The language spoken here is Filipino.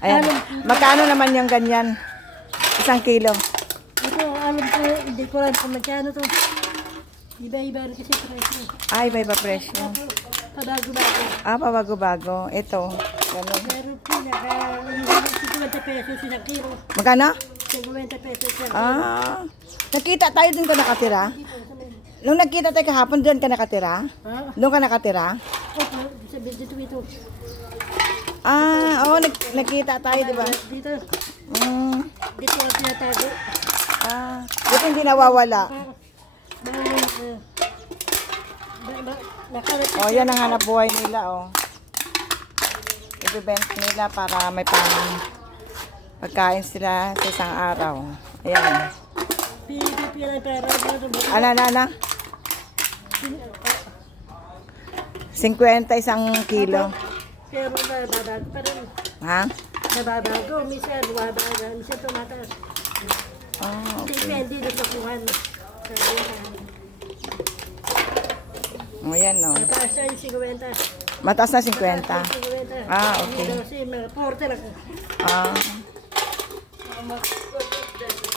Ayan. Magkano naman yung ganyan? 1 kilo. Ito, alam ko, hindi ko lang kung magkano to. Iba-iba rin kasi presyo. Ay, iba presyo. Pabago-bago. Pabago-bago. Ito. Ganun. Meron po, 50 pesos isang kilo. Magkano? 50 pesos isang kilo. Nakita tayo din ka nakatira? Nung nagkita tayo kahapon, doon ka nakatira? Ha? Doon ka nakatira? Opo, sabi dito ito. Oo, nakita tayo, di ba? Dito, Mm. dito ang tinatago. Buti hindi nawawala. Yan ang hanap buhay nila, Ibebenta nila para may pagkain sila sa isang araw. Ayan. Ana. 50 isang kilo. Pero nababago pa rin. Ha? Nababago, minsan wabaga, minsan tumataas. Okay. Depende na sa kuhan. Ayan, Mataas na yung 50. Mataas na 50. 50. Okay. Kasi 40 lang.